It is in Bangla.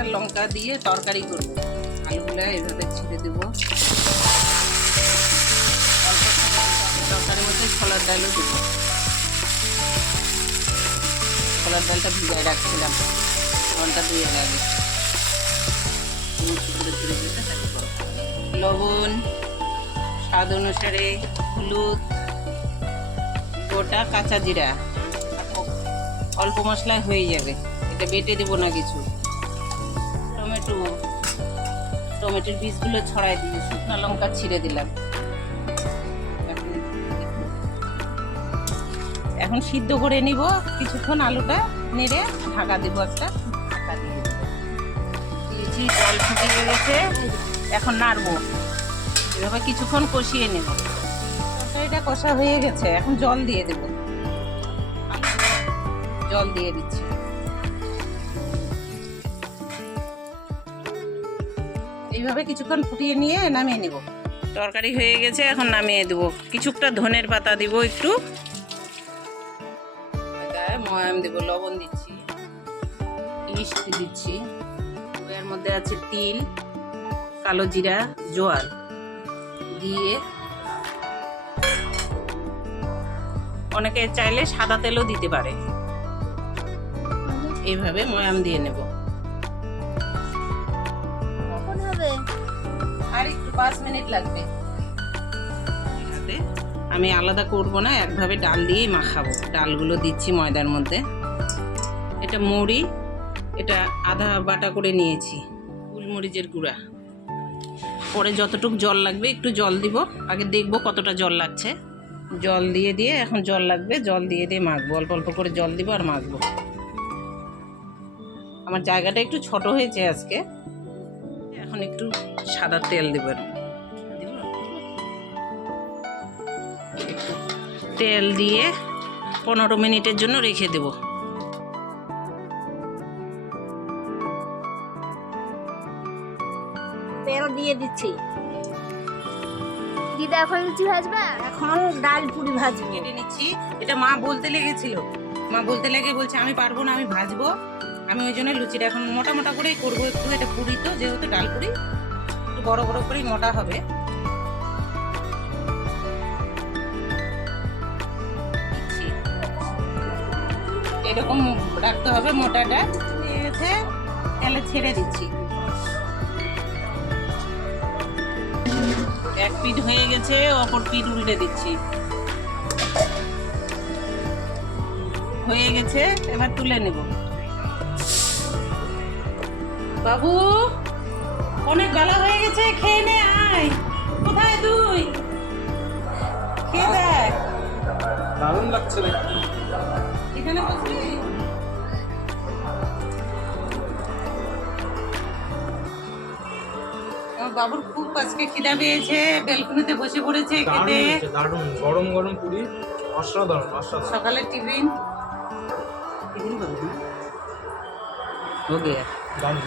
আর লঙ্কা দিয়ে তরকারি করবো। আলুগুলো এভাবে ছিঁড়ে দেবো। অল্প তরকারির মধ্যে ছোলার ডালও দেবো। ছোলার ডালটা ভিজায় রাখছিলাম ঘন্টা 2 আগে। লবণ, স্বাদ অনুসারে হলুদ, গোটা কাঁচা জিরা, অল্প মশলায় হয়ে যাবে। এটা বেটে দেবো না কিছু। টমেটোর বীজগুলো ছড়াই দিই, শুকনো লঙ্কা ছিঁড়ে দিলাম। এখন সিদ্ধ করে নিব কিছুক্ষণ। আলুটা নেড়ে ঢাকা দেবো, একটা ঢাকা দিয়ে দিয়েছি। জল ফুটিয়ে গেছে, এখন নাড়বো। এভাবে কিছুক্ষণ কষিয়ে নেব। তরকারিটা কষা হয়ে গেছে, এখন জল দিয়ে দেব। জল দিয়ে দিচ্ছি। এইভাবে কিছুক্ষণ ফুটিয়ে নিয়ে নামিয়ে নেব। তরকারি হয়ে গেছে, এখন নামিয়ে দেব। কিছুটা ধনের পাতা দিব, একটু ময়াম দেব, লবণ দিচ্ছি, মিষ্টি দিচ্ছি। এর মধ্যে আছে তিল, কালো জিরা, জোয়ার দিয়ে, অনেকে চাইলে সাদা তেলও দিতে পারে। এইভাবে ময়াম দিয়ে নেব। আর একটু 5 মিনিট লাগবে। আমি আলাদা করব না, একভাবে ডাল দিয়েই মাখাবো। ডালগুলো দিচ্ছি ময়দার মধ্যে। এটা মুড়ি, এটা আধা বাটা করে নিয়েছি, গোলমরিচের গুঁড়া। পরে যতটুকু জল লাগবে একটু জল দিব। আগে দেখবো কতটা জল লাগছে। জল দিয়ে এখন জল লাগবে, জল দিয়ে মাখবো। অল্প অল্প করে জল দিব আর মাখবো। আমার জায়গাটা একটু ছোট হয়েছে আজকে। এখন একটু সাদা তেল দেবেন। তেল দিয়ে 15 মিনিটের জন্য রেখে দেব। তেল দিয়ে দিচ্ছি। দিদা এখন লুচি ভাজবা? এখন ডাল পুরি ভাজবো। কেটে নিচ্ছি। এটা মা বলতে লেগেছিল, মা বলতে লেগে বলছে আমি পারবো না, আমি ভাজবো। আমি ওই জন্য লুচিটা এখন মোটা মোটা করেই করবো একটু। এটা পুরি তো, যেহেতু ডাল পুরি, একটু বড় বড় করেই মোটা হবে। এরকম রাখতে হবে মোটাটা। তেলে ছেড়ে দিচ্ছি। এক পিঠ হয়ে গেছে, অপর পিঠ উল্টে দিচ্ছি। হয়ে গেছে, এবার তুলে নেব। বাবু, অনেক বেলা হয়ে গেছে, খেয়ে নে। আয়, কোথায় তুই? খেয়ে দেখ। দারুণ লাগছে রে। এখানে বসবি? আমার বাবুর খুব আজকে খিদা পেয়েছে, বেলকুনিতে বসে পড়েছে খেতে। দারুণ গরম গরম পুরি, অসাধারণ অসাধারণ। সকালে টিফিন हो गया। দারুণ।